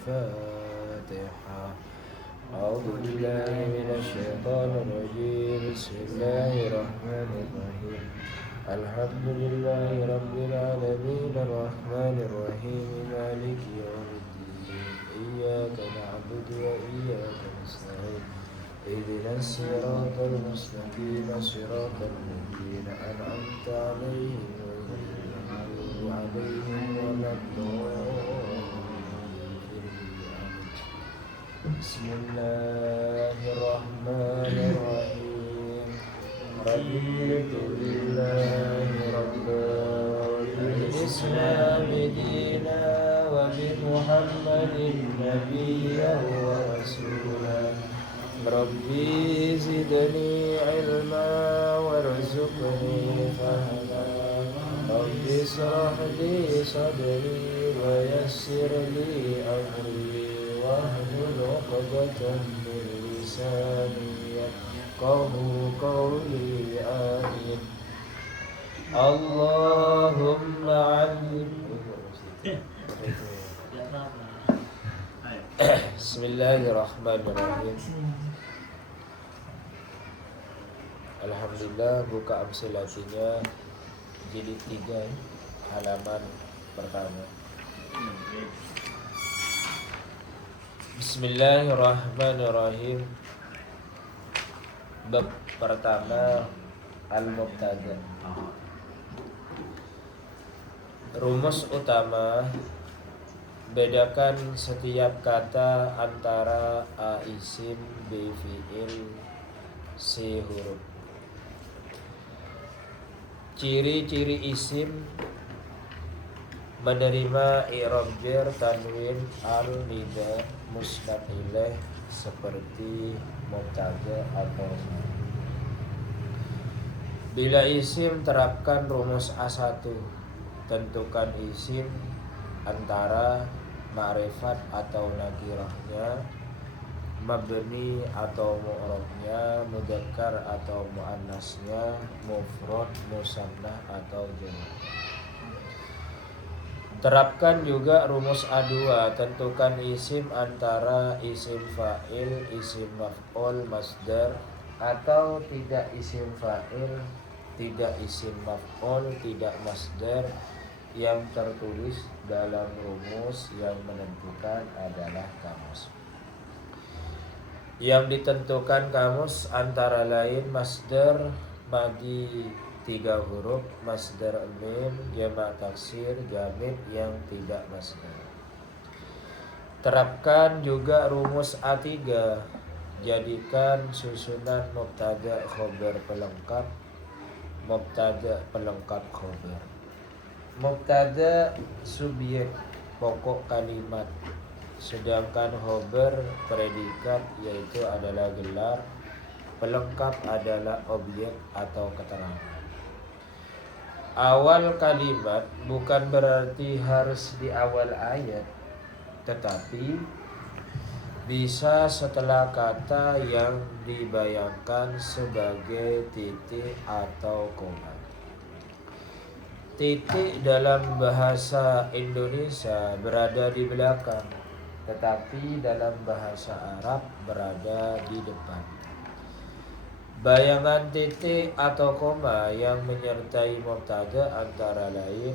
الفاتحة. أعوذ بالله من الشيطان الرجيم. بسم الله الرحمن الرحيم. الحمد لله رب العالمين الرحمن الرحيم مالك يوم الدين. إياك نعبد وإياك نستعين. اهدنا الصراط المستقيم صراط الذين أنعمت عليهم غير المغضوب عليهم ولا الضالين. بسم الله الرحمن الرحيم. رضيت بالله ربا وبالإسلام دينا وبمحمد نبيا ورسولا. ربي زدني علما وارزقني فهما. رب اشرح لي صدري ويسر لي أمري واحلل عقدة من لساني يفقهوا قولي. آمين. اللهم Bismillahirrahmanirrahim. Alhamdulillah, buka amsilatinya jilid 3 halaman pertama. Bismillahirrahmanirrahim. Bab pertama, al-mubtada. Rumus utama: bedakan setiap kata antara A isim, B fi'il, C huruf. Ciri-ciri isim: menerima i'rab jar, tanwin, al, nida, musnad ilaih seperti mubtada atau khabar. Bila isim, terapkan rumus A1. Tentukan isim antara ma'rifat atau nakirahnya, mabni atau mu'rabnya, mudzakkar atau muannasnya, mufrad, musannah atau jamak. Terapkan juga rumus A2. Tentukan isim antara isim fa'il, isim maf'ul, masdar, atau tidak isim fa'il, tidak isim maf'ul, tidak masdar. Yang tertulis dalam rumus yang menentukan adalah kamus. Yang ditentukan kamus antara lain masdar madi 3 huruf, masdar mim, jamak taksir, jamid yang tidak masdar. Terapkan juga rumus A3. Jadikan susunan mubtada khobar pelengkap, mubtada pelengkap khobar. Mubtada subjek pokok kalimat, sedangkan khobar predikat yaitu adalah gelar, pelengkap adalah objek atau keterangan. Awal kalimat bukan berarti harus di awal ayat, tetapi bisa setelah kata yang dibayangkan sebagai titik atau koma. Titik dalam bahasa Indonesia berada di belakang, tetapi dalam bahasa Arab berada di depan. Bayangan titik atau koma yang menyertai mubtada antara lain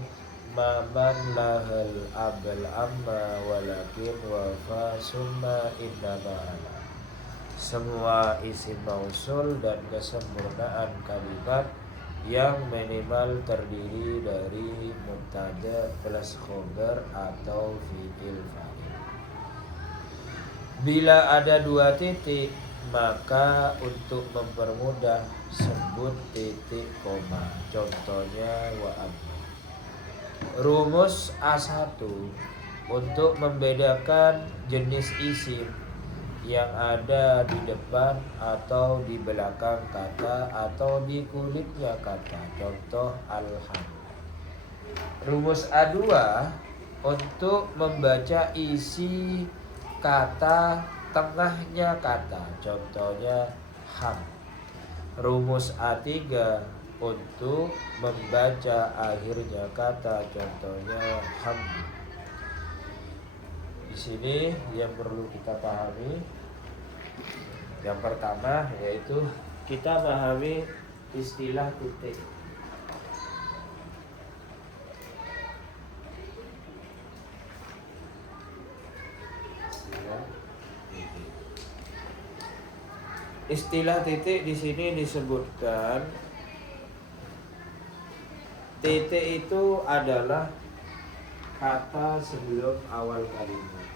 man lahal abal amma walakin wafa summa innama ana. Semua isim mausul dan kesempurnaan kalimat yang minimal terdiri dari mubtada plus khobar atau fi'il fa'il. Bila ada 2 titik, maka untuk mempermudah sebut titik koma. Contohnya wa amma. Rumus A1 untuk membedakan jenis isim yang ada di depan atau di belakang kata atau di kulitnya kata. Contoh alham. Rumus A2 untuk membaca isi kata tengahnya kata. Contohnya ham. Rumus A3 untuk membaca akhirnya kata. Contohnya ham. Di sini yang perlu kita pahami yang pertama yaitu kita pahami istilah titik. Istilah titik di sini disebutkan titik itu adalah kata sebelum awal kalimat.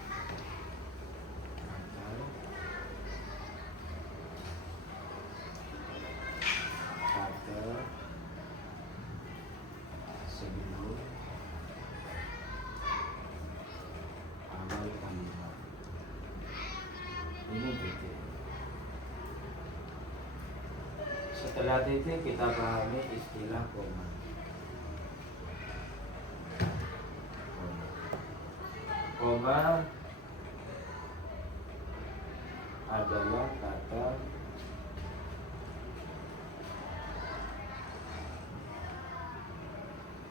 Kata sebelum awal kalimat. Ini titik. Setelah titik kita pahami istilah koma. Koma adalah kata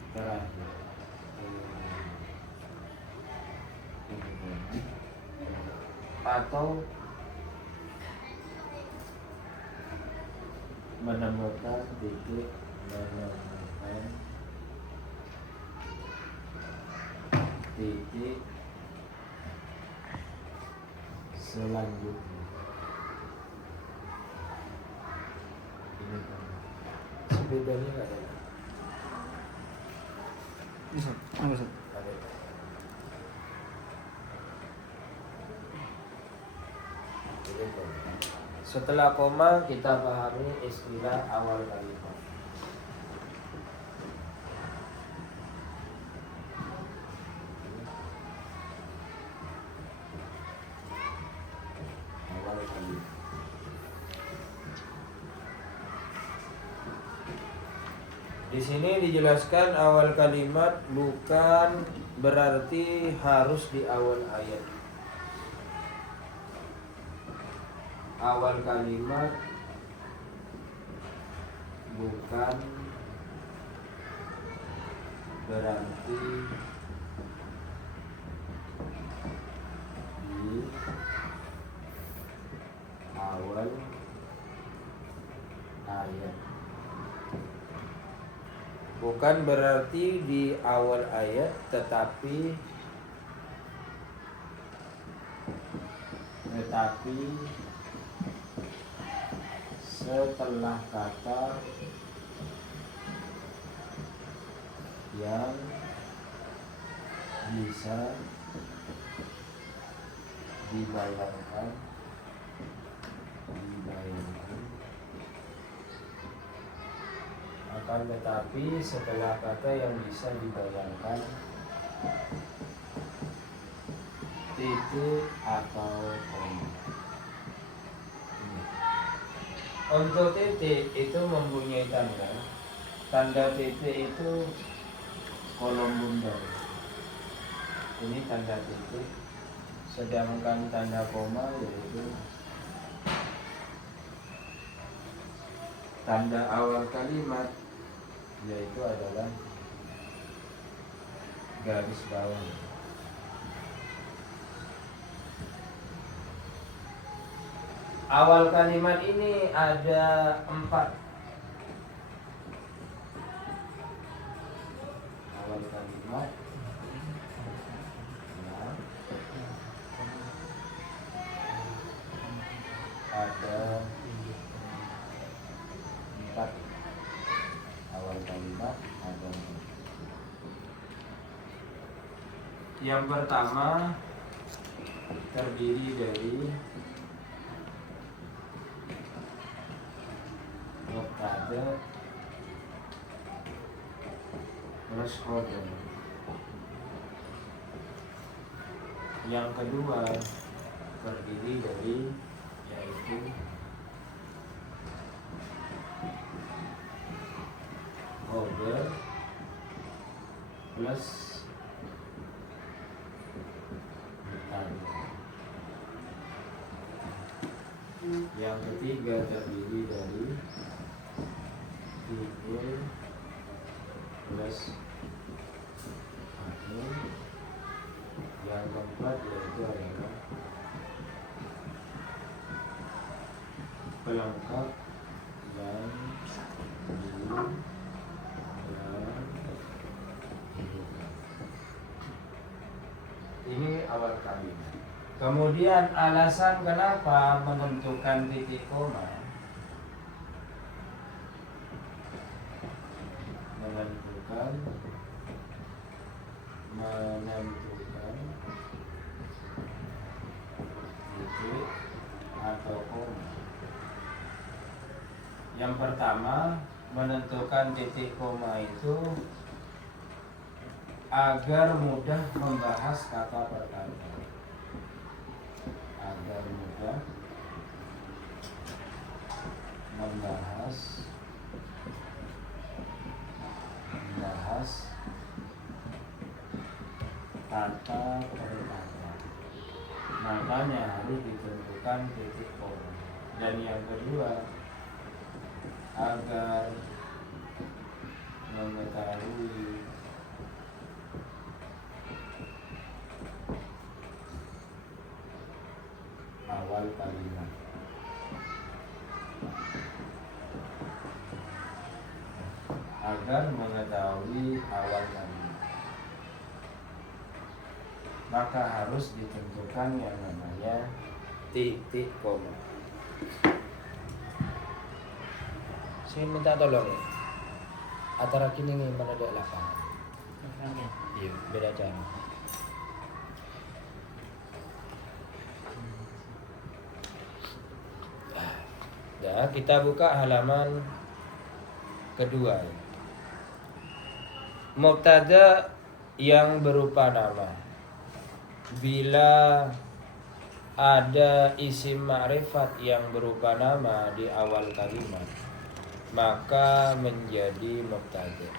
terakhir atau menemukan titik, menemukan titik selanjutnya. Ini kan sepedanya nggak ada. Bisa, apa Ustaz? Ada. Ini kan. Setelah koma kita pahami istilah awal kalimat. Awal kalimat. Di sini dijelaskan awal kalimat bukan berarti harus di awal ayat. Awal kalimat bukan berarti di awal ayat. Bukan berarti di awal ayat, tetapi setelah kata yang bisa dibayangkan akan tetapi setelah kata yang bisa dibayangkan titik atau koma. Untuk titik itu mempunyai tanda. Tanda titik itu kolom bundar. Ini tanda titik. Sedangkan tanda koma yaitu tanda awal kalimat, yaitu adalah garis bawah. Awal kalimat ini ada 4. Awal kalimat ya, ada 4. Awal kalimat ada 4. Yang pertama terdiri dari mubtada plus khabar. Yang kedua terdiri dari yaitu khabar plus mubtada. Yang ketiga terdiri dari fi'il plus akhir. Yang keempat yaitu itu adalah pelengkap dan ini awal kalimat. Kemudian alasan kenapa menentukan titik koma, menentukan titik atau koma. Yang pertama, menentukan titik koma itu agar mudah membahas kata pertama. Agar mudah membahas kata pertama. Makanya harus ditentukan titik koma. Dan yang kedua, agar mengetahui awal kalimat. Agar mengetahui awal kalimat, maka harus ditentukan yang namanya titik koma. Saya minta tolong ya. Antara kini nih mana ada lapangan? Iya, beda cara. Ya, kita buka halaman kedua. Mubtada yang berupa nama. Bila ada isim ma'rifat yang berupa nama di awal kalimat, maka menjadi mubtada.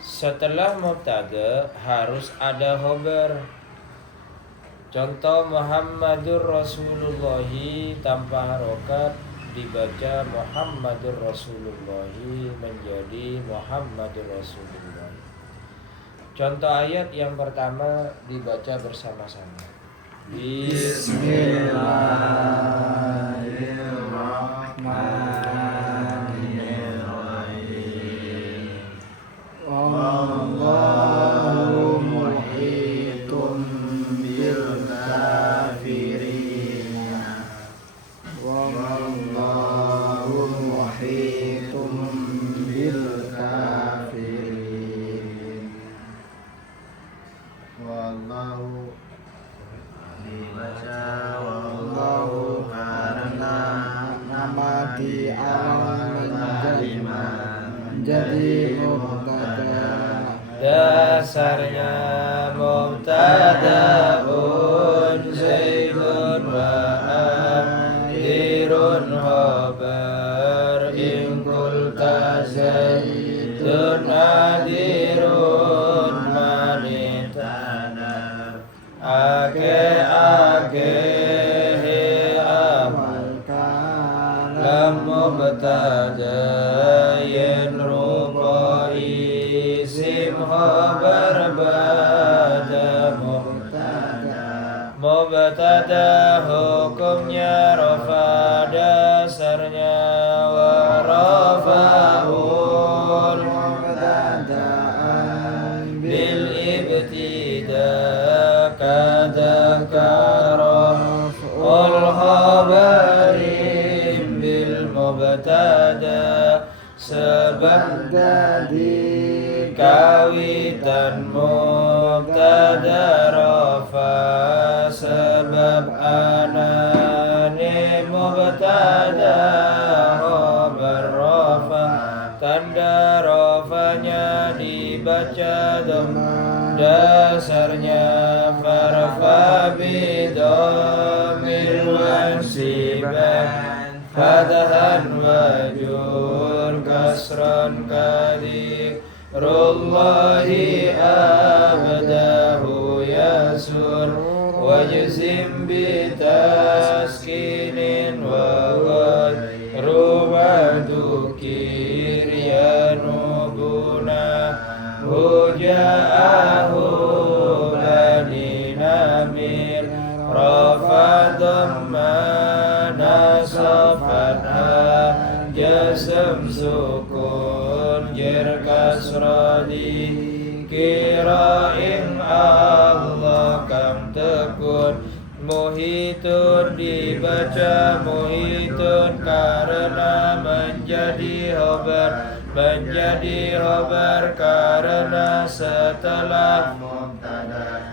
Setelah mubtada harus ada khobar. Contoh Muhammadur Rasulullah tanpa harokat dibaca Muhammadur Rasulullah menjadi Muhammadur Rasulullah. Contoh ayat yang pertama dibaca bersama-sama. Bismillahirrahmanirrahim. Wallahu muhitun bil kafirin. Wallahu muhitun bil kafirin. Wallahu dibaca wallahu karena nama di awal menjadi mubtada. Dasarnya mubtadaun zaidun wa akhirun khabar in qulta zaidun adirun manitana ake amal kalam mubtada yen rupa isim khabar bada mubtada hukumnya rafa dasarnya wa rafa'ul mubtada'an bil ibtida kadakara ul khabarim bil mubtada sebab jadi kawitan mubtada rafa sebab anane mubtada khabar rafa tanda rafanya dibaca dhamma dasarnya farfa bidomil wansiban fatahan wajur kasran kadhirullahi abdahu yasur wajzim bitaskinin wa ghayru madukir yanubuna huja'ahu banina damir rafa dhamma nasab fathah jasm sukun jer kasra di kirain Allah kam tekun muhitun dibaca muhitun karena menjadi khobar karena setelah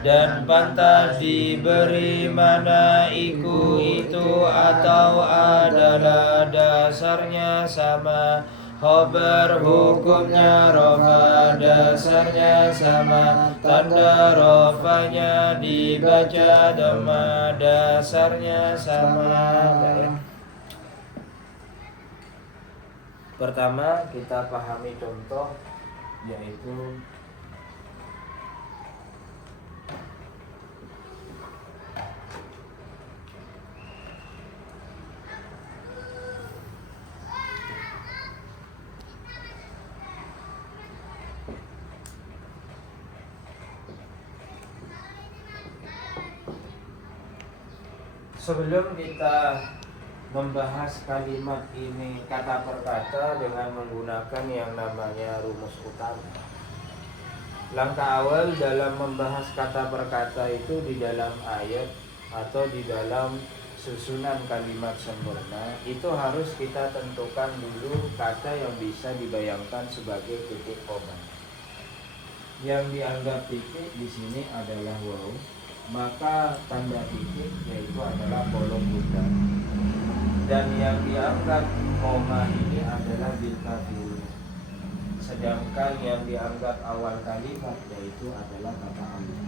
dan pantas diberi mana iku itu atau adalah dasarnya sama khobar hukumnya rofa dasarnya sama tanda rofanya dibaca dhamma dasarnya sama. Pertama kita pahami contoh yaitu sebelum kita membahas kalimat ini kata per kata dengan menggunakan yang namanya rumus utama. Langkah awal dalam membahas kata per kata itu di dalam ayat atau di dalam susunan kalimat sempurna itu harus kita tentukan dulu kata yang bisa dibayangkan sebagai titik koma. Yang dianggap titik di sini adalah waw. Maka tanda titik yaitu adalah kolom bunda. Dan yang dianggap koma ini adalah bil kafir. Sedangkan yang dianggap awal kalimat yaitu adalah kata Allah.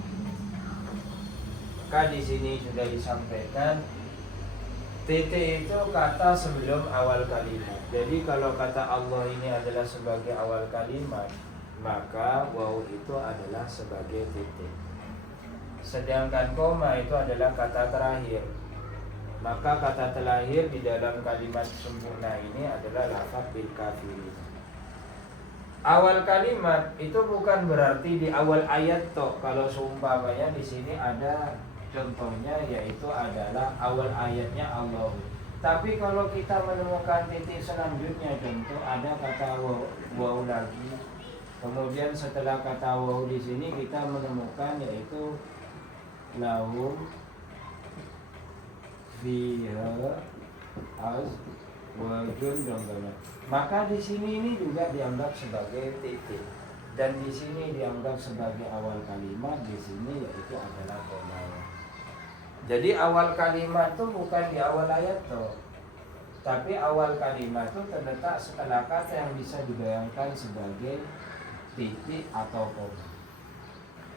Maka di sini sudah disampaikan titik itu kata sebelum awal kalimat. Jadi kalau kata Allah ini adalah sebagai awal kalimat, maka waw itu adalah sebagai titik. Sedangkan koma itu adalah kata terakhir. Maka kata terakhir di dalam kalimat sempurna ini adalah lafaz bil kafirin. Awal kalimat itu bukan berarti di awal ayat toh. Kalau seumpamanya di sini ada contohnya yaitu adalah awal ayatnya Allah. Tapi kalau kita menemukan titik selanjutnya contoh ada kata waw lagi. Kemudian setelah kata waw di sini kita menemukan yaitu lahum fiha azwajun dongana. Maka di sini ini juga dianggap sebagai titik dan di sini dianggap sebagai awal kalimat, di sini yaitu adalah koma. Jadi awal kalimat itu bukan di awal ayat tuh, tapi awal kalimat itu terletak setelah kata yang bisa dibayangkan sebagai titik atau koma.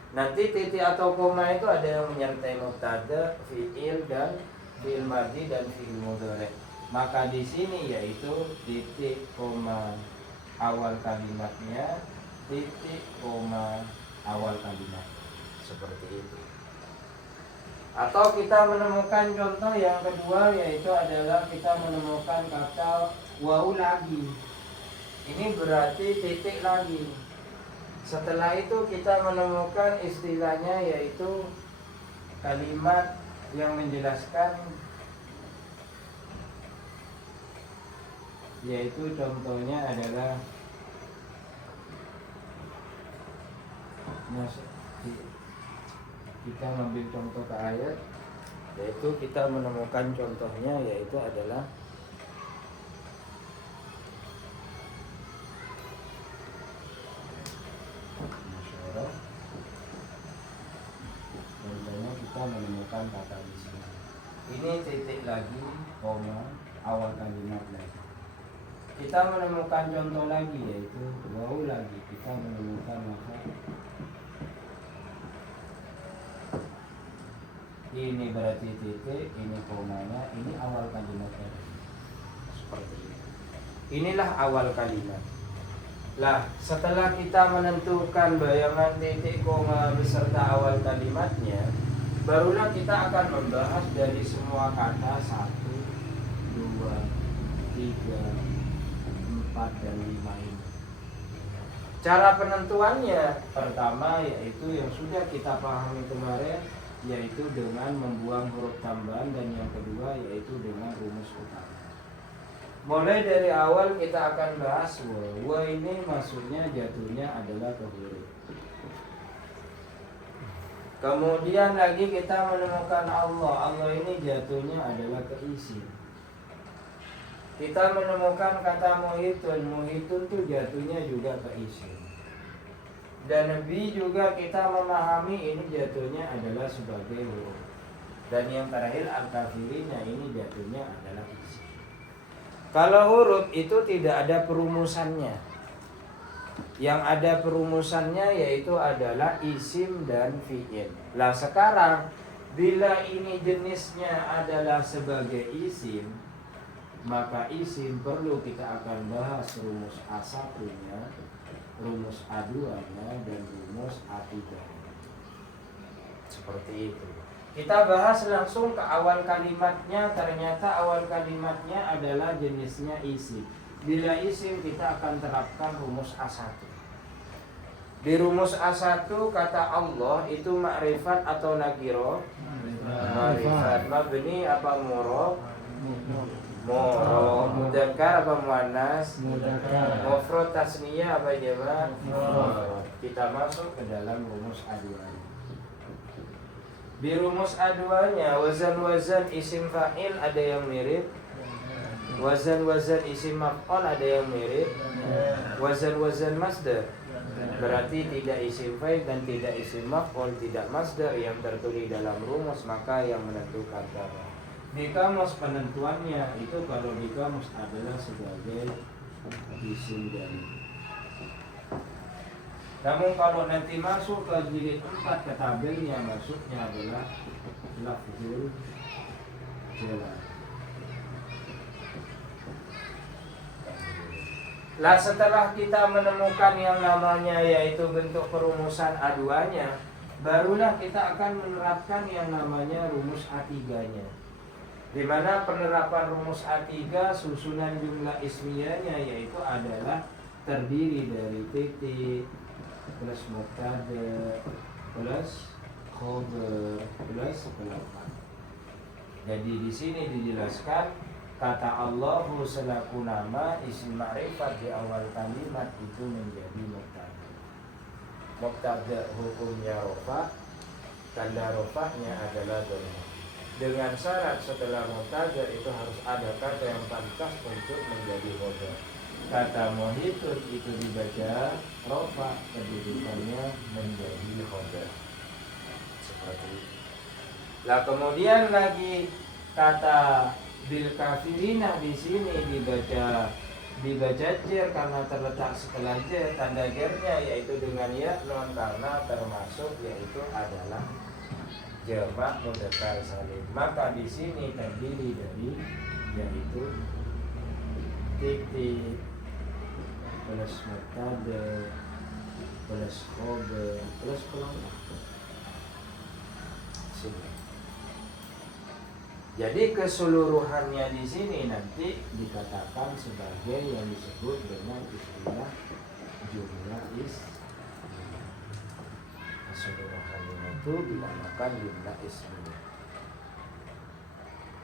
Nanti titik atau koma itu ada yang menyertai mubtada, fi'il dan fi'il madhi dan fi'il mudhari'. Maka di sini yaitu titik koma awal kalimatnya, titik koma awal kalimat. Seperti itu. Atau kita menemukan contoh yang kedua yaitu adalah kita menemukan kata waw lagi. Ini berarti titik lagi. Setelah itu kita menemukan istilahnya yaitu kalimat yang menjelaskan yaitu contohnya adalah kita mengambil contoh ke ayat yaitu kita menemukan contohnya yaitu adalah contohnya kita menemukan kata di sini. Ini titik lagi, koma, awal kalimat lagi. Kita menemukan contoh lagi yaitu waw lagi. Kita menemukan maka ini berarti titik, ini komanya, ini awal kalimatnya. Seperti ini. Inilah awal kalimat. Lah, setelah kita menentukan bayangan titik koma beserta awal kalimatnya, barulah kita akan membahas dari semua kata 1, 2, 3, 4, dan 5 ini. Cara penentuannya pertama yaitu yang sudah kita pahami kemarin, yaitu dengan membuang huruf tambahan, dan yang kedua yaitu dengan rumus utama. Mulai dari awal kita akan bahas wa ini maksudnya jatuhnya adalah ke huruf. Kemudian lagi kita menemukan Allah ini jatuhnya adalah ke isim. Kita menemukan kata muhitun tuh jatuhnya juga ke isim. Dan bi juga kita memahami ini jatuhnya adalah sebagai huruf. Dan yang terakhir al-kafirina ini jatuhnya adalah isim. Kalau huruf itu tidak ada perumusannya. Yang ada perumusannya yaitu adalah isim dan fi'il. Lah sekarang bila ini jenisnya adalah sebagai isim, maka isim perlu kita akan bahas rumus A1-nya, rumus A2-nya, dan rumus A3-nya. Seperti itu. Kita bahas langsung ke awal kalimatnya. Ternyata awal kalimatnya adalah jenisnya isim. Bila isim kita akan terapkan rumus A1. Di rumus A1 kata Allah itu ma'rifat atau nakiro? Ma'rifat. Mabni apa murab? Murab. Mudzakkar apa muannas? Mudzakkar. Mufrad tasniyah apa jama'? Mufrad. Kita masuk ke dalam rumus A2. Di rumus A2-nya wazan-wazan isim fa'il ada yang mirip, wazan-wazan isim maf'ul ada yang mirip, wazan-wazan masdar berarti tidak isim fa'il dan tidak isim maf'ul, tidak masdar yang tertulis dalam rumus, maka yang menentukan kata. Di kamus penentuannya itu kalau di kamus adalah sebagai isim dari. Namun kalau nanti masuk ke jilid 4 ke tabelnya, masuknya adalah lafzul jalal. Lah setelah kita menemukan yang namanya yaitu bentuk perumusan A2-nya, barulah kita akan menerapkan yang namanya rumus A3-nya. Di mana penerapan rumus A3 susunan jumlah ismiyahnya yaitu adalah terdiri dari titik plus mubtada plus khabar plus pelengkap. Jadi di sini dijelaskan kata Allahu selaku nama isim ma'rifat di awal kalimat itu menjadi mubtada. Mubtada hukumnya rofa, tanda rofanya adalah dhamma. Dengan syarat setelah mubtada itu harus ada kata yang pantas untuk menjadi khabar. Kata muhitun itu dibaca rofa, kedudukannya menjadi khabar. Seperti itu. Lah kemudian lagi kata bil kafirina di sini dibaca jer karena terletak setelah jer, tanda jernya yaitu dengan ya non karena termasuk yaitu adalah jamak mudzakkar salim. Maka di sini terdiri dari yaitu titik plus mubtada plus khabar plus pelengkap. Jadi keseluruhannya di sini nanti dikatakan sebagai yang disebut dengan istilah jumlah ismiyah. Keseluruhannya itu dinamakan jumlah ismiyah.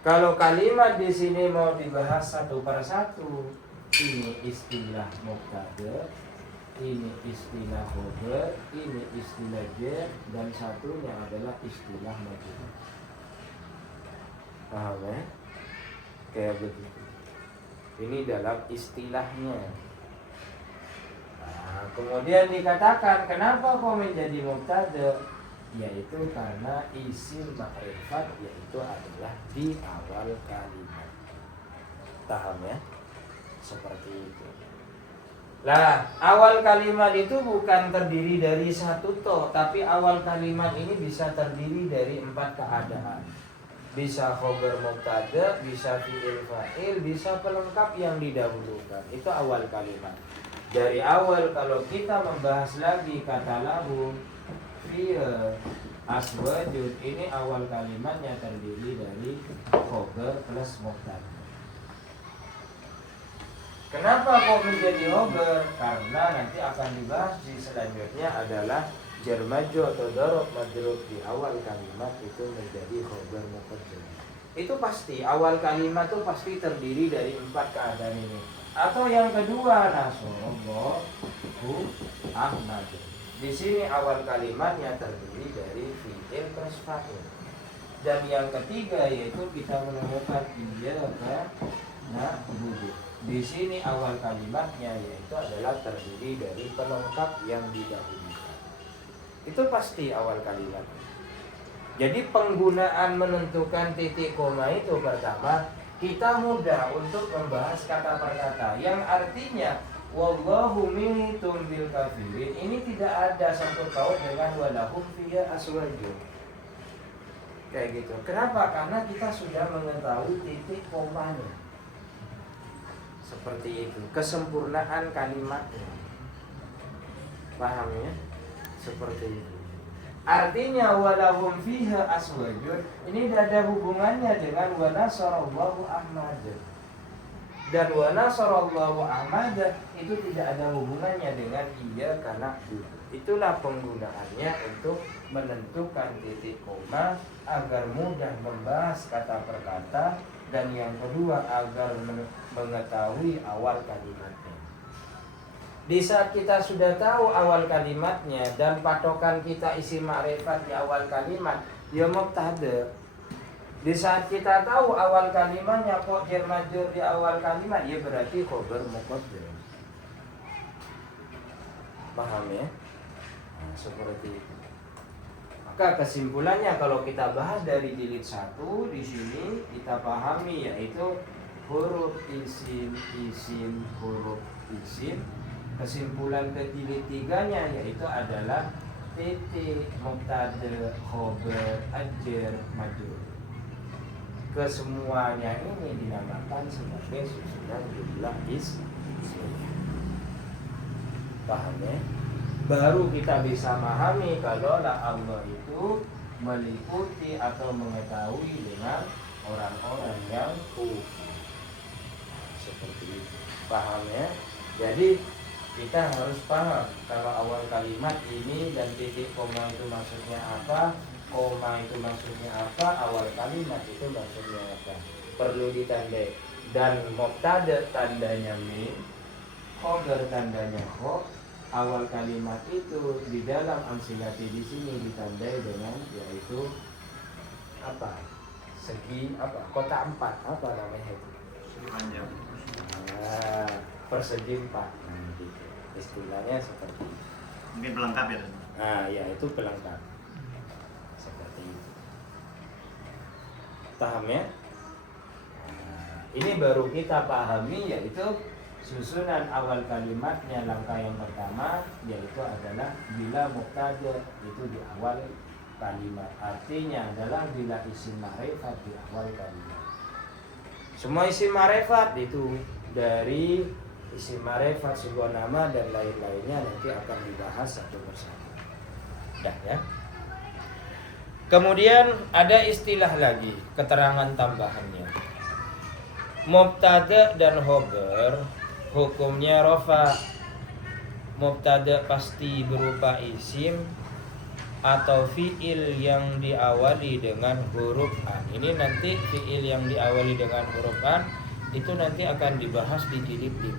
Kalau kalimat di sini mau dibahas satu per satu, ini istilah mubtada, ini istilah khabar, ini istilah jar, dan satunya adalah istilah majrur. Paham ya? Kayak begitu. Ini dalam istilahnya. Nah, kemudian dikatakan kenapa kok menjadi mubtada? Yaitu karena isim ma'rifat yaitu adalah di awal kalimat. Paham ya? Seperti itu. Lah, awal kalimat itu bukan terdiri dari satu toh, tapi awal kalimat ini bisa terdiri dari 4 keadaan. Bisa khabar mubtada, bisa fi'il fa'il, bisa pelengkap yang didahulukan. Itu awal kalimat. Dari awal kalau kita membahas lagi kata lahu, fi'il, aswajud, ini awal kalimatnya terdiri dari khabar plus mubtada. Kenapa kok menjadi khabar? Karena nanti akan dibahas di selanjutnya adalah jar majrur atau dzaraf majrur di awal kalimat itu menjadi khabar muqaddam. Itu pasti awal kalimat itu pasti terdiri dari 4 keadaan ini. Atau yang kedua, nasarallahu Ahmad. Di sini awal kalimatnya terdiri dari fi'il plus fa'il. Dan yang ketiga yaitu kita menemukan iyyaka na'budu. Di sini awal kalimatnya yaitu adalah terdiri dari pelengkap yang didahulukan. Itu pasti awal kalimat. Jadi penggunaan menentukan titik koma itu pertama, kita mudah untuk membahas kata per kata yang artinya wallahu mintum bil kafirin. Ini tidak ada sangkut paut dengan walahum fiha aswajun. Kayak gitu. Kenapa? Karena kita sudah mengetahui titik komanya. Seperti itu. Kesempurnaan kalimatnya. Paham ya? Seperti itu. Artinya walahum fiha aswajun ini tidak ada hubungannya dengan wa nasarallahu Ahmad. Dan wa nasarallahu Ahmad itu tidak ada hubungannya dengan iyyaka na'budu. Itulah penggunaannya untuk menentukan titik koma agar mudah membahas kata per kata, dan yang kedua agar mengetahui awal kalimatnya. Di saat kita sudah tahu awal kalimatnya dan patokan kita isim ma'rifat di awal kalimat, ya mubtada. Di saat kita tahu awal kalimatnya kok jar majrur di awal kalimat, ya berarti khabar muqaddam. Paham ya? Nah, seperti itu. Maka kesimpulannya kalau kita bahas dari jilid 1 di sini kita pahami yaitu huruf isim, huruf isim. Kesimpulan ke jilid 3-nya yaitu adalah titik, mubtada, khabar, jar, majrur. Kesemuanya ini dinamakan sebagai susunan jumlah isim. Paham ya? Baru kita bisa memahami kalau Allah itu meliputi atau mengetahui dengan orang-orang yang kufur. Seperti itu. Paham ya? Jadi kita harus paham kalau awal kalimat ini dan titik koma itu maksudnya apa, koma itu maksudnya apa, awal kalimat itu maksudnya apa. Perlu ditandai. Dan mubtada tandanya min, khabar tandanya kho. Awal kalimat itu di dalam amsilati di sini ditandai dengan yaitu apa? Segi apa? Kotak 4 apa namanya itu? Panjang. Persegi 4. Gitu. Istilahnya seperti itu. Mungkin pelengkap ya. Nah, ya itu pelengkap. Seperti itu. Paham ya? Nah, ini baru kita pahami yaitu susunan awal kalimatnya. Langkah yang pertama yaitu adalah bila mubtada itu di awal kalimat. Artinya adalah bila isim ma'rifat di awal kalimat. Semua isim ma'rifat itu dari isim ma'rifat, sebuah nama dan lain-lainnya nanti akan dibahas satu persatu. Dah ya. Kemudian ada istilah lagi, keterangan tambahannya. Mubtada dan khabar hukumnya rafa. Mubtada pasti berupa isim atau fi'il yang diawali dengan huruf an. Ini nanti fi'il yang diawali dengan huruf an itu nanti akan dibahas di jilid 5.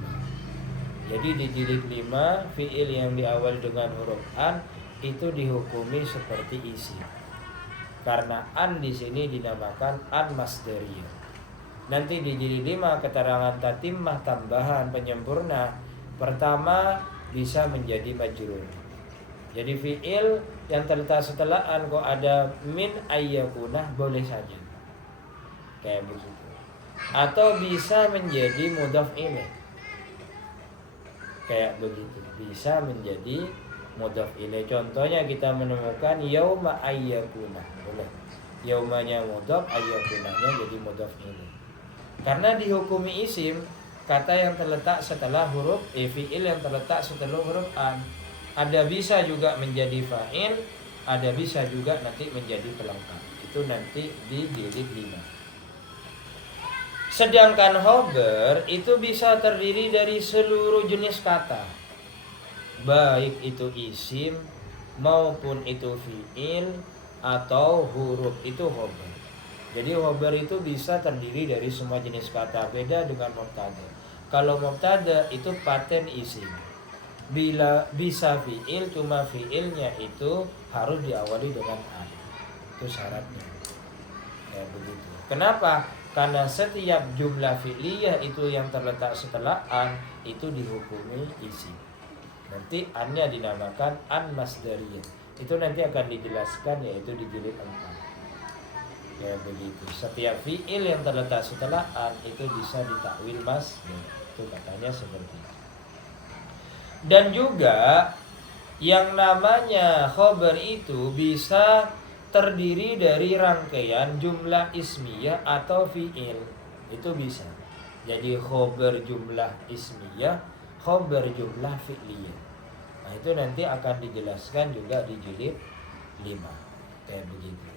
Jadi di jilid 5 fi'il yang diawali dengan huruf an itu dihukumi seperti isim. Karena an di sini dinamakan an masdariyah. Nanti di jilid 5 keterangan tatimah tambahan penyempurna pertama bisa menjadi majrur. Jadi fi'il yang terletak setelah an kok ada min ayyakunah boleh saja. Kayak begitu. Atau bisa menjadi mudhaf ilaih. Kayak begitu. Bisa menjadi mudhaf ilaih. Contohnya kita menemukan yauma ayyakunah. Boleh. Yaumanya mudhaf, ayyakunahnya jadi mudhaf ilaih. Karena dihukumi isim, kata yang terletak setelah huruf fi'il yang terletak setelah huruf an. Ada bisa juga menjadi fa'il, ada bisa juga nanti menjadi pelengkap. Itu nanti di jilid 5. Sedangkan khabar itu bisa terdiri dari seluruh jenis kata. Baik itu isim maupun itu fiil atau huruf itu khobar. Jadi khobar itu bisa terdiri dari semua jenis kata, beda dengan mubtada. Kalau mubtada itu paten isim. Bila bisa fiil, cuma fiilnya itu harus diawali dengan an. Itu syaratnya. Ya begitu. Kenapa? Karena setiap jumlah fi'liyah itu yang terletak setelah an itu dihukumi isim. Nanti annya dinamakan an masdariyah. Itu nanti akan dijelaskan yaitu di jilid 4. Ya begitu. Setiap fi'il yang terletak setelah an itu bisa ditakwil masdar. Itu katanya seperti itu. Dan juga yang namanya khobar itu bisa terdiri dari rangkaian jumlah ismiyah atau fi'il. Itu bisa. Jadi khobar jumlah ismiyah, khobar jumlah fi'liyah. Nah itu nanti akan dijelaskan juga di jilid 5. Kayak begitu.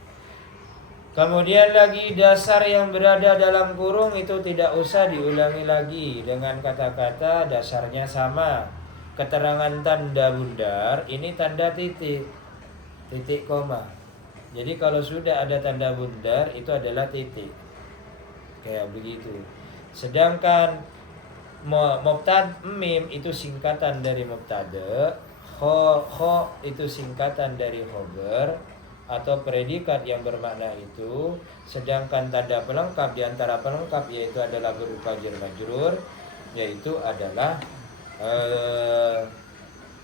Kemudian lagi dasar yang berada dalam kurung itu tidak usah diulangi lagi dengan kata-kata dasarnya sama. Keterangan tanda bundar ini tanda titik, titik koma. Jadi kalau sudah ada tanda bundar itu adalah titik. Kayak begitu. Sedangkan mubtada mim itu singkatan dari mubtada, kho itu singkatan dari khobar atau predikat yang bermakna itu. Sedangkan tanda pelengkap di antara pelengkap yaitu adalah berupa jar majrur, yaitu adalah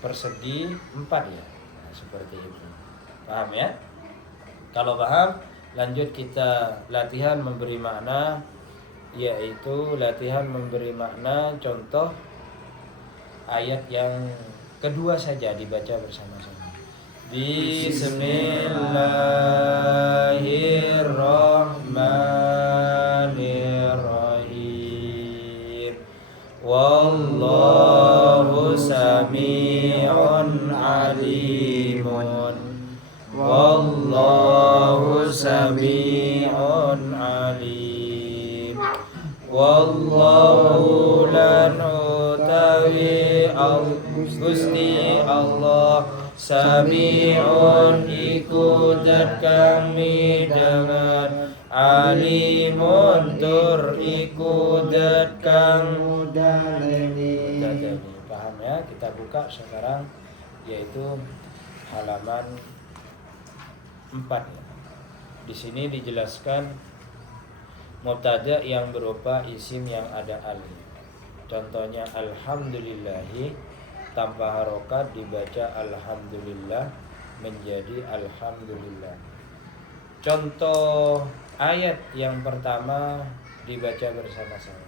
persegi 4 ya. Nah, seperti itu. Paham ya? Kalau paham, lanjut kita latihan memberi makna, yaitu latihan memberi makna contoh ayat yang kedua saja dibaca bersama-sama. Bismillahirrahmanirrahim. Wallahu sami'un alimun. Wallahu sami'un alim. Wallahu lan utawi Gusti Allah sami'un iku dat kami dengan alimun tur iku dat kang mudaleni. Paham ya? Kita buka sekarang yaitu halaman 4 ya. Di sini dijelaskan mubtada yang berupa isim yang ada alif. Contohnya alhamdulillahi tanpa harokat dibaca alhamdulillah menjadi alhamdulillah. Contoh ayat yang pertama dibaca bersama-sama.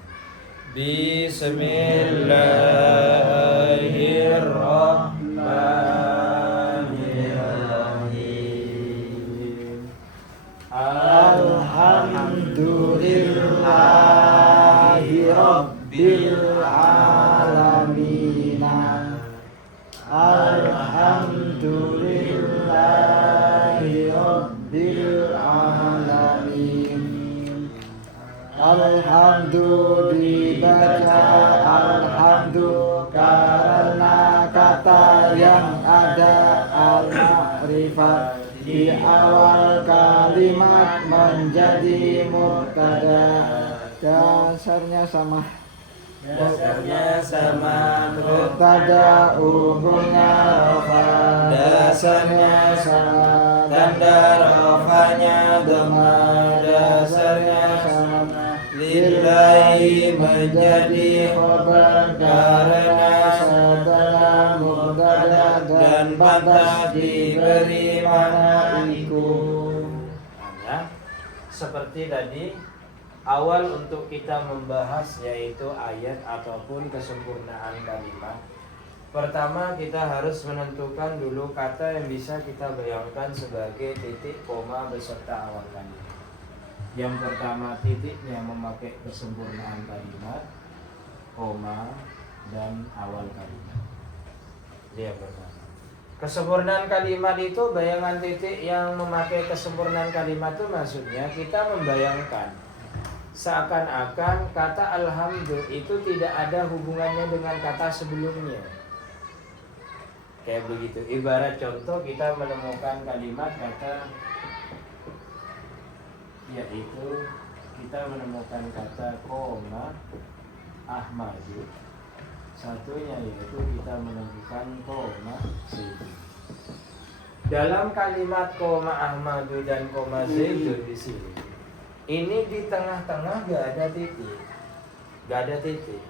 Bismillahirrahmanirrahim. Alhamdulillahi Rabbil Alamin. Alhamdulillahi Rabbil Alamin. Alhamdu dibaca alhamdu karena kata yang ada al-ma'rifat di awal kalimat menjadi mubtada. Dasarnya sama. Mubtada umumnya rofa. Dasarnya sama. Tanda rofanya dhamma. Dasarnya sama. Lillahi menjadi khobar karena setelah mubtada dan pantas diberi makna iku. Ya, seperti tadi awal untuk kita membahas yaitu ayat ataupun kesempurnaan kalimat. Pertama kita harus menentukan dulu kata yang bisa kita bayangkan sebagai titik koma beserta awal kalimat. Yang pertama titiknya memakai kesempurnaan kalimat, koma dan awal kalimat. Dia pertama. Kesempurnaan kalimat itu bayangan titik yang memakai kesempurnaan kalimat itu maksudnya kita membayangkan seakan-akan kata alhamdulillah itu tidak ada hubungannya dengan kata sebelumnya. Kayak begitu. Ibarat contoh kita menemukan kalimat kata, yaitu kita menemukan kata koma Ahmadu. Satunya yaitu kita menemukan koma Zaidun. Dalam kalimat koma Ahmadu dan koma Zaidun di sini, ini di tengah-tengah gak ada titik, gak ada titik.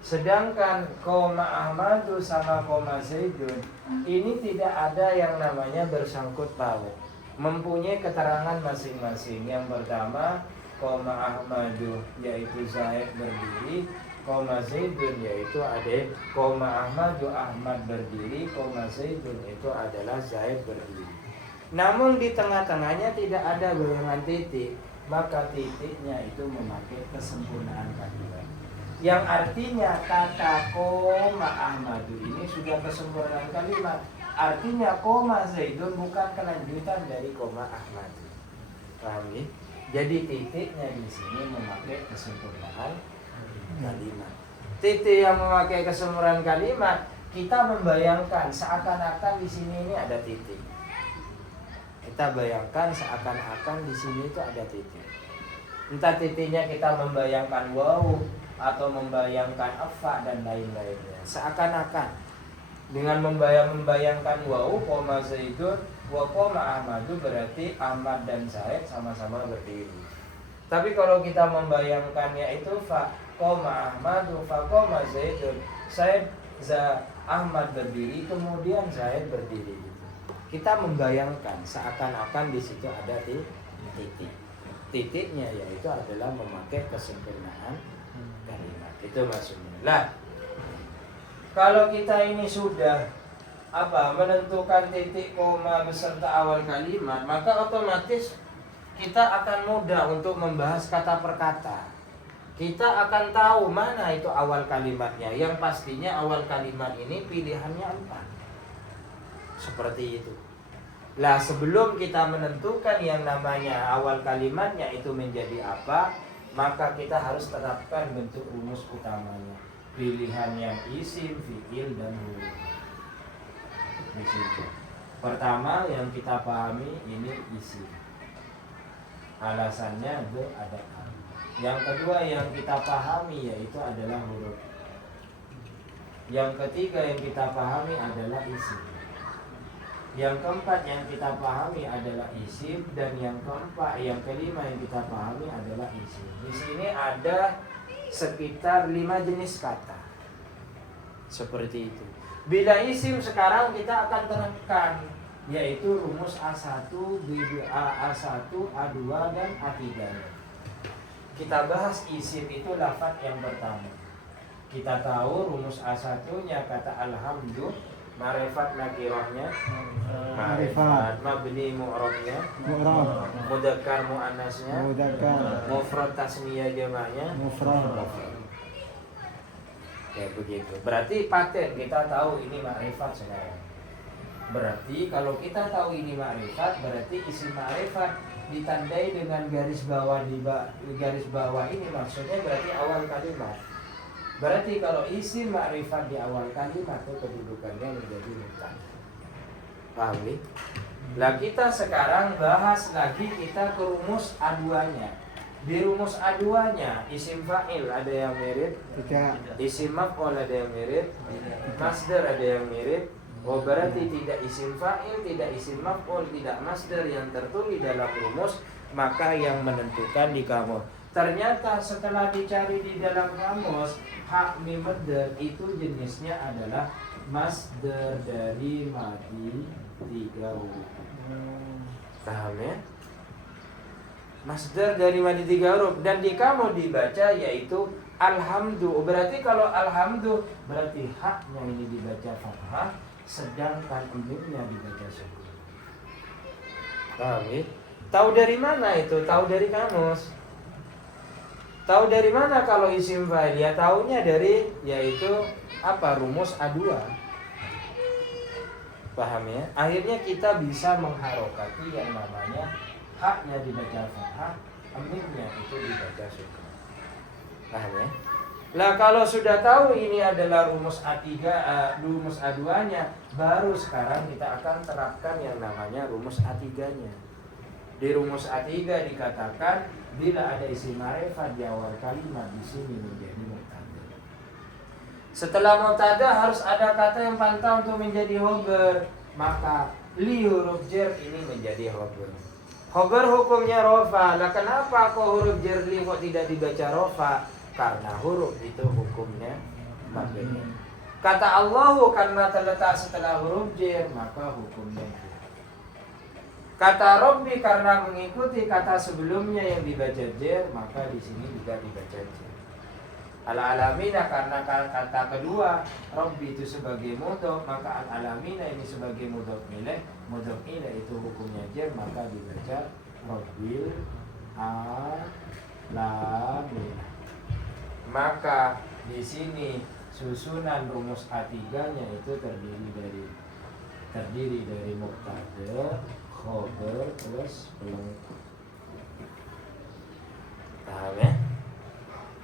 Sedangkan koma Ahmadu sama koma Zaidun ini tidak ada yang namanya bersangkut paut, mempunyai keterangan masing-masing. Yang pertama, koma Ahmadu yaitu Zaid berdiri, koma Zaidun yaitu ada koma Ahmadu Ahmad berdiri, koma Zaidun itu adalah Zaid berdiri. Namun di tengah-tengahnya tidak ada golongan titik, maka titiknya itu memakai kesempurnaan kalimat. Yang artinya kata koma Ahmadu ini sudah kesempurnaan kalimat. Artinya koma Zaidun bukan kelanjutan dari koma Ahmadu. Paham ya? Jadi titiknya di sini memakai kesempurnaan kalimat. Titik yang memakai kesempurnaan kalimat, kita membayangkan seakan-akan di sini ini ada titik. Kita bayangkan seakan-akan di sini itu ada titik. Entah titiknya kita membayangkan waw atau membayangkan afa dan lain-lainnya. Seakan-akan dengan membayangkan waw koma Zaidun wa koma Ahmadu berarti Ahmad dan Zaid sama-sama berdiri. Tapi kalau kita membayangkannya itu fa koma Ahmadu fa koma Zaidun, Zaid Ahmad berdiri kemudian Zaid berdiri. Kita membayangkan seakan-akan di situ ada titik. Titiknya yaitu adalah memakai kesempurnaan kalimat. Itu maksudnya. Lah, kalau kita ini sudah menentukan titik koma beserta awal kalimat, maka otomatis kita akan mudah untuk membahas kata per kata. Kita akan tahu mana itu awal kalimatnya. Yang pastinya awal kalimat ini pilihannya 4. Seperti itu. Lah, sebelum kita menentukan yang namanya awal kalimatnya itu menjadi apa, maka kita harus tetapkan bentuk rumus utamanya. Pilihan yang isim, fi'il, dan huruf. Di situ. Pertama yang kita pahami ini isim. Alasannya ada a. Yang kedua yang kita pahami yaitu adalah huruf. Yang ketiga yang kita pahami adalah isim. Yang keempat yang kita pahami adalah isim, dan yang kelima yang kita pahami adalah isim. Di sini ada sekitar 5 jenis kata. Seperti itu. Bila isim sekarang kita akan terangkan, yaitu rumus A1, A1, A2 dan A3. Kita bahas isim itu lafaz yang pertama. Kita tahu rumus A1-nya kata alhamdulillah, ma'rifat nakirahnya, ma'rifat mabni mu'rabnya, mudzakkar muannasnya, mufrad tasniyah jamaknya, mufrad. Kayak begitu. Berarti paten kita tahu ini ma'rifat sekarang. Berarti kalau kita tahu ini ma'rifat, berarti isim ma'rifat ditandai dengan garis bawah garis bawah ini maksudnya berarti awal kalimat. Berarti kalau isim ma'rifat di awal kalimat itu kedudukannya menjadi mubtada. Paham ya? Lah kita sekarang bahas lagi kita ke rumus A2-nya. Di rumus A2-nya isim fa'il ada yang mirip, isim maf'ul ada yang mirip, masdar ada yang mirip. Oh, berarti tidak isim fa'il, tidak isim maf'ul, tidak masdar yang tertulis dalam rumus, maka yang menentukan di kamus. Ternyata setelah dicari di dalam kamus, hak mim madar itu jenisnya adalah masdar dari madi 3 huruf. Paham ya? Masdar dari madi 3 huruf, dan di kamus dibaca yaitu alhamdu. Berarti kalau alhamdu berarti haknya ini dibaca fathah, sedangkan mimnya dibaca sukun. Paham ya? Tahu dari mana itu? Tahu dari kamus. Tahu dari mana kalau isim fa'il? Ya tahunya dari yaitu rumus A2. Paham ya? Akhirnya kita bisa mengharokati yang namanya haknya dibaca fathah, mimnya itu dibaca sukun. Paham ya? Lah kalau sudah tahu ini adalah rumus A3, rumus A2-nya, baru sekarang kita akan terapkan yang namanya rumus A3-nya. Di rumus A3 dikatakan bila ada isim ma'rifat di awal kalimat di sini menjadi mubtada. Setelah mubtada harus ada kata yang pantau untuk menjadi khobar, maka li huruf jar ini menjadi khobar. Khobar hukumnya rofa. Lah kenapa kok huruf jar li kok tidak dibaca rofa? Karena huruf itu hukumnya mabni. Kata Allahu karena terletak setelah huruf jar, maka hukumnya jar. Kata Rabbi karena mengikuti kata sebelumnya yang dibaca jar, maka di sini juga dibaca jar. Al-alamina karena kata kedua Rabbi itu sebagai mudhof, maka al-alamina ini sebagai mudhof ilaih. Mudhof ilaih itu hukumnya jar, maka dibaca Rabbil alamina. Maka di sini susunan rumus A3-nya itu terdiri dari mubtada, khobar plus pelengkap. Paham ya?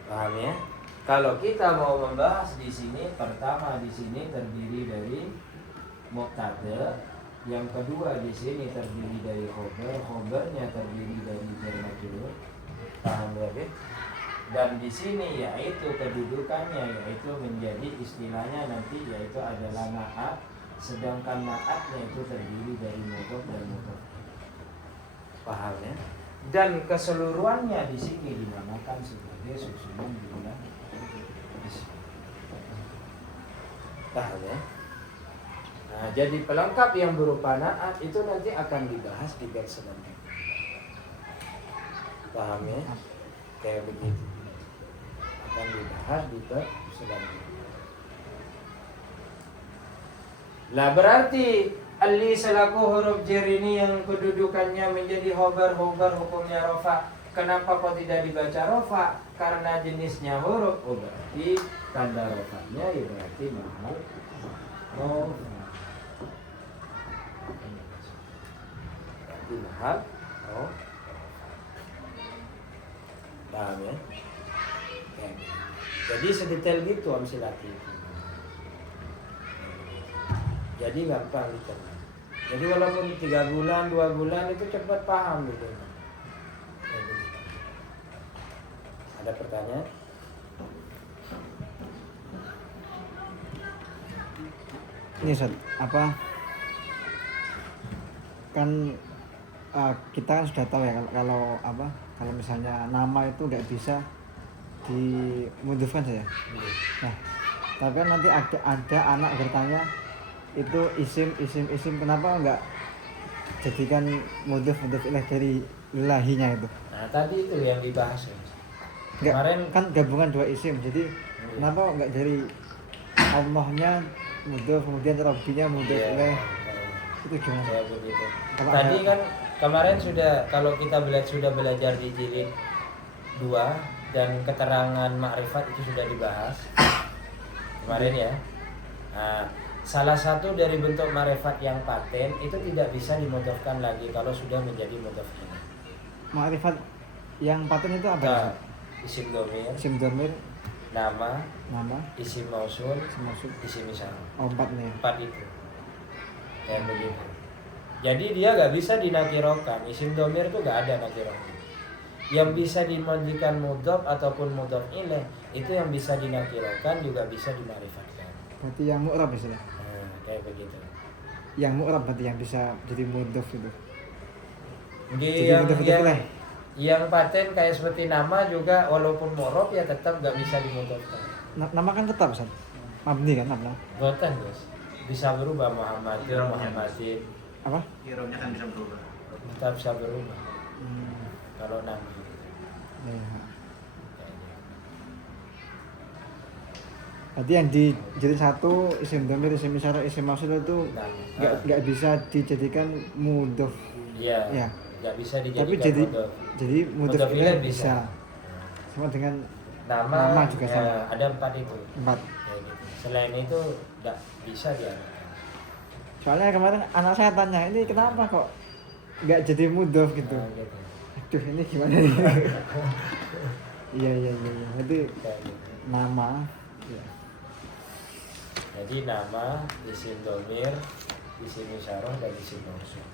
Paham ya? Kalau kita mau membahas di sini, pertama di sini terdiri dari mubtada, yang kedua di sini terdiri dari khobar, khobarnya terdiri dari jar majrur. Paham ya, Beb? Dan di sini yaitu kedudukannya yaitu menjadi istilahnya nanti yaitu adalah na'at, sedangkan na'atnya itu terdiri dari mudhof dan mudhof. Paham ya? Dan keseluruhannya di sini dinamakan sebagai susunan jumlah isim. Paham ya? Nah, jadi pelengkap yang berupa na'at itu nanti akan dibahas di bab selanjutnya. Paham ya? Kayak begitu. Akan dibahas di bab selanjutnya. Lah berarti Ali selaku huruf jar ini yang kedudukannya menjadi khobar hukumnya rofa. Kenapa kok tidak dibaca rofa? Karena jenisnya huruf. Oh berarti tanda rofanya ya berarti mahal rofa. Berarti mahal rofa. Paham ya? Ya. Jadi sedetail gitu amsilati. Jadi gampang gitu. Jadi walaupun 3 bulan, 2 bulan itu cepat paham gitu. Ada pertanyaan? Ini Ustaz, apa kan kita kan sudah tahu ya kalau misalnya nama itu nggak bisa dimudhofkan saja. Nah, tapi kan nanti ada anak bertanya itu isim kenapa nggak jadikan mudhof ilaih dari ilahinya itu? Nah tadi itu yang dibahas ya. Kemarin kan gabungan 2 isim, jadi kenapa nggak dari Allahnya mudhof kemudian Rabbinya mudhof ilaih? Itu gimana? Ya begitu. Tadi kan kemarin kalau kita sudah belajar di jilid 2 dan keterangan ma'rifat itu sudah dibahas kemarin ya. Nah, salah satu dari bentuk ma'rifat yang paten itu tidak bisa dimudhofkan lagi kalau sudah menjadi mudhof ilaih. Ma'rifat yang paten itu apa? Nah, isim dhamir, nama, isim mausul, isim isyarat. Oh, 4 nih. 4 itu. Ya begitu. Jadi dia nggak bisa dinakirokan. Isim dhamir itu nggak ada nakirokan. Yang bisa dimadikan mudhof ataupun mudhof ilaih itu yang bisa dinakirokan juga bisa dima'rifatkan. Berarti yang mu'rab ya? Nah, kayak begitu. Yang mu'rab berarti yang bisa jadi mudhof itu. Jadi yang paten kayak seperti nama juga walaupun mu'rab ya tetap nggak bisa dimudhofkan. Nama kan tetap Ustaz. Mabni kan nama. Boten guys. Bisa berubah Muhammadin. Apa? Irobnya kan bisa berubah. Tetap bisa berubah. Kalau nama. Ya. Berarti yang di jilid 1 isim dhamir, isim isyarat, isim mausul itu nggak bisa dijadikan mudhof. Iya. Ya. Nggak bisa dijadikan tapi mudhof. jadi mudhof ilaih bisa. Sama dengan nama juga sama. Ada 4 itu. 4. Ya, gitu. Selain itu nggak bisa diarahkan. Soalnya kemarin anak saya tanya ini kenapa kok nggak jadi mudhof gitu. Nah, gitu. Aduh ini gimana nih? Iya. Itu Kayak gitu. nama. Ya. Jadi nama, isim domir, isim isyarah dan isim mausul.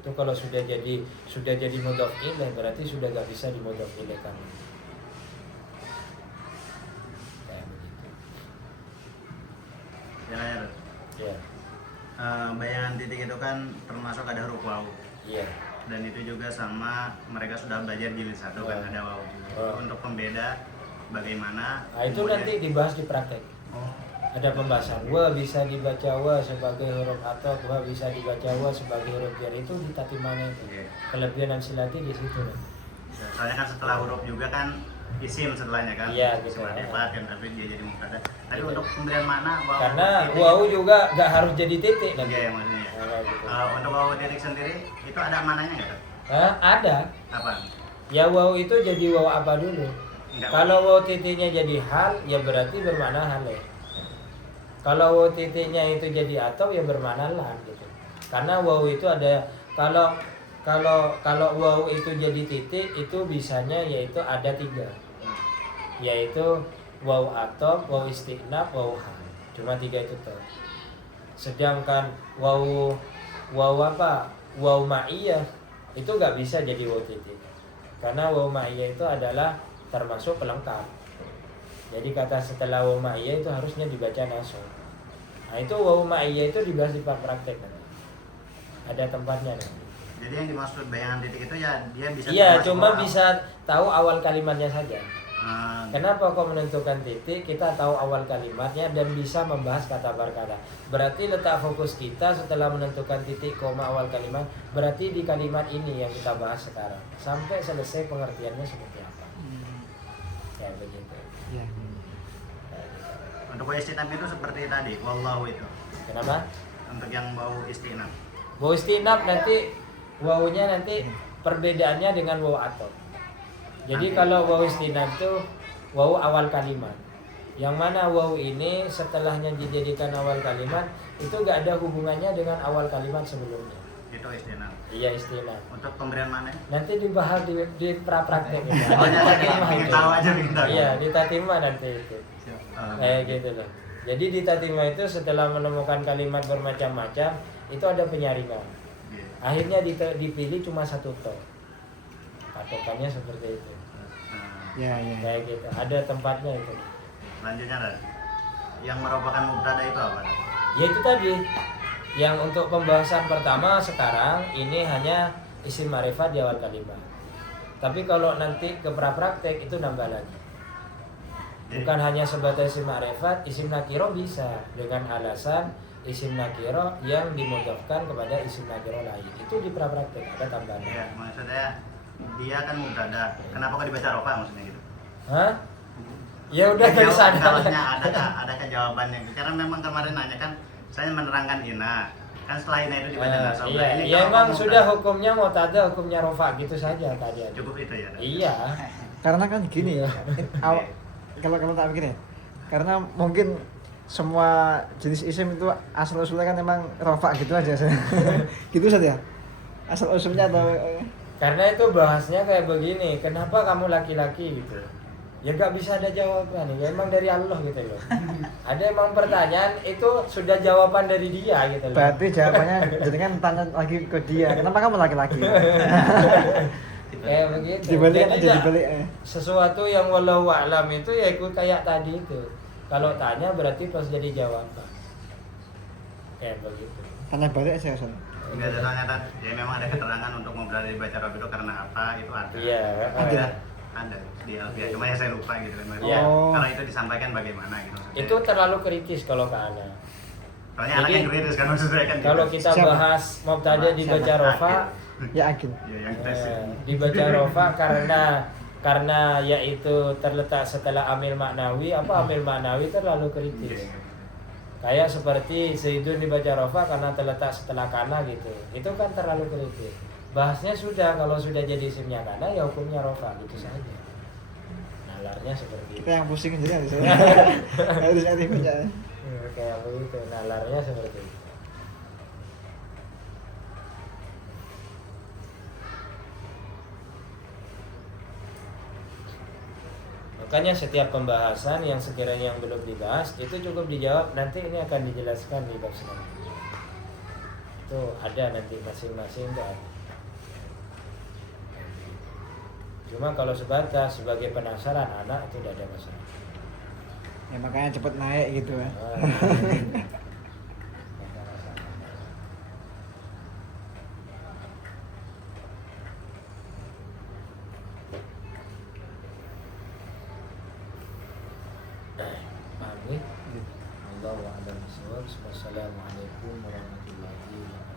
Itu kalau sudah jadi mudhof ilaih berarti sudah gak bisa dimudhof ilaihkan. Kayak begitu. Ya. Ya, Bayangan titik itu kan termasuk ada huruf waw. iya. Dan itu juga sama mereka sudah belajar jilid 1 kan ada waw. Untuk pembeda bagaimana? Nah, itu kemudian- nanti dibahas di praktek. Oh, Ada pembahasan wa bisa dibaca wa sebagai huruf atau wa bisa dibaca wa sebagai huruf jar, itu di tatimanya itu. Oke. Kelebihan dan silati di situ. Soalnya kan setelah huruf juga kan isim setelahnya kan. Iya, gitu. Sifat kan tapi dia jadi mubtada. Tapi Gitu. untuk pemberian makna waw Karena titik wau itu- juga gak harus jadi titik nanti. Iya, yang maksudnya. Nah, gitu. Untuk waw titik sendiri itu ada mananya nggak tuh? Hah? Ada. Apa? Ya wau itu jadi wau apa dulu? Enggak. Kalau wau titiknya jadi hal, ya berarti bermakna hal ya. Kalau wau titiknya itu jadi atau ya bermakna lan gitu. Karena wau itu ada kalau wau itu jadi titik itu bisanya yaitu ada 3. Yaitu wau atau wau istiqnaf, wau hal. Cuma 3 itu tuh. Sedangkan wau apa? Wau ma'iyah itu gak bisa jadi wau titik. Karena wau ma'iyah itu adalah termasuk pelengkap. Jadi kata setelah wau ma'iyah itu harusnya dibaca nasab. Nah itu wau ma'iyah itu dibahas di praktek nanti. Ada tempatnya nanti. Jadi yang dimaksud bayangan titik itu ya dia bisa Iya, termasuk cuma waw. bisa tahu awal kalimatnya saja. Ah, Kenapa kok menentukan titik? Kita tahu awal kalimatnya dan bisa membahas kata per kata. Berarti letak fokus kita setelah menentukan titik koma awal kalimat, berarti di kalimat ini yang kita bahas sekarang. Sampai selesai pengertiannya seperti apa. Kayak begitu. Ya. Kayak gitu. Untuk waw istinaf itu seperti tadi, wallahu itu. Kenapa? Untuk yang waw istinaf. Waw istinaf nanti wawunya nanti perbedaannya dengan waw atau. Jadi kalau waw istinaf itu waw awal kalimat. Yang mana waw ini setelahnya dijadikan awal kalimat itu gak ada hubungannya dengan awal kalimat sebelumnya. Itu istinaf. Iya istinaf. Untuk pemberian mana? Nanti dibahas di praktek itu. Oh, Di ya, tatimah pengen itu. tahu aja, pengen tahu. Iya, di tatimah nanti itu. Kayak gitu loh. Jadi di tatimah itu setelah menemukan kalimat bermacam-macam itu ada penyaringan. Iya. Akhirnya dipilih cuma satu to. Patokannya seperti itu. Nah, Ya. Kayak gitu. Ada tempatnya itu. selanjutnya ada yang merupakan mubtada itu apa? Ya itu tadi. Yang untuk pembahasan pertama sekarang ini hanya isim ma'rifat di awal kalimat. Tapi kalau nanti ke praktek itu nambah lagi. Bukan hanya sebatas isim ma'rifat, isim nakiro bisa dengan alasan isim nakiro yang dimudhafkan kepada isim nakiro lain. Itu di praktek ada tambahan. Iya, maksudnya dia kan mubtada. Kenapa kok dibaca rofa maksudnya gitu? Hah? Ya udah dari sana. Jawabnya adakah jawabannya? Karena memang kemarin nanya kan saya menerangkan ina. Kan setelah ina itu dibaca nasab. Iya, Nah, ini ya kalau emang mubtada, sudah hukumnya mutada, hukumnya rofa gitu saja tadi. cukup itu ya. Iya. Karena kan gini ya. Kalau tak pikir ya. Karena mungkin semua jenis isim itu asal usulnya kan emang rofa gitu aja. Gitu saja. Asal usulnya atau Karena itu bahasnya kayak begini, kenapa kamu laki-laki gitu? Ya gak bisa ada jawaban, ya emang dari Allah gitu loh. Ada emang pertanyaan itu sudah jawaban dari dia gitu loh. berarti jawabannya jadi kan tanya lagi ke dia. Kenapa kamu laki-laki? Kayak begitu. Dibalik Jadi aja ya, dibalik. sesuatu yang wallahu a'lam itu ya ikut kayak tadi itu. Kalau tanya berarti pas jadi jawaban. Kayak begitu. Tanya balik aja Son. Enggak ada tanya ya memang ada keterangan untuk mubtada dibaca rofa itu karena apa itu ada. Iya, Ada di Alfiah. Cuma ya saya lupa gitu kan. Iya. Kalau itu disampaikan bagaimana gitu maksudnya. Itu terlalu kritis kalau ke ana. Soalnya Jadi, anak yang kritis kan maksud saya kan. Kalau gitu. kita Siapa? bahas mubtada dibaca Siapa? rofa, Ya Agin. Ya yang tes. dibaca rofa karena yaitu terletak setelah amil maknawi. Apa amil maknawi terlalu kritis. Kayak seperti Zaidun dibaca rofa karena terletak setelah kana gitu. Itu kan terlalu kritis. Bahasnya sudah, kalau sudah jadi isimnya kana ya hukumnya rofa gitu saja. Nalarnya seperti Kita itu. yang pusing jadi harus harus aktif aja. Kayak begitu. Nalarnya seperti itu. Makanya setiap pembahasan yang sekiranya yang belum dibahas itu cukup dijawab, nanti ini akan dijelaskan di bab selanjutnya. Itu ada nanti masing-masing itu ada. Cuma kalau sebatas sebagai penasaran anak itu tidak ada masalah. Ya makanya cepet naik gitu kan. Amin. Allahu a'lam bishawab. Wassalamualaikum warahmatullahi wabarakatuh.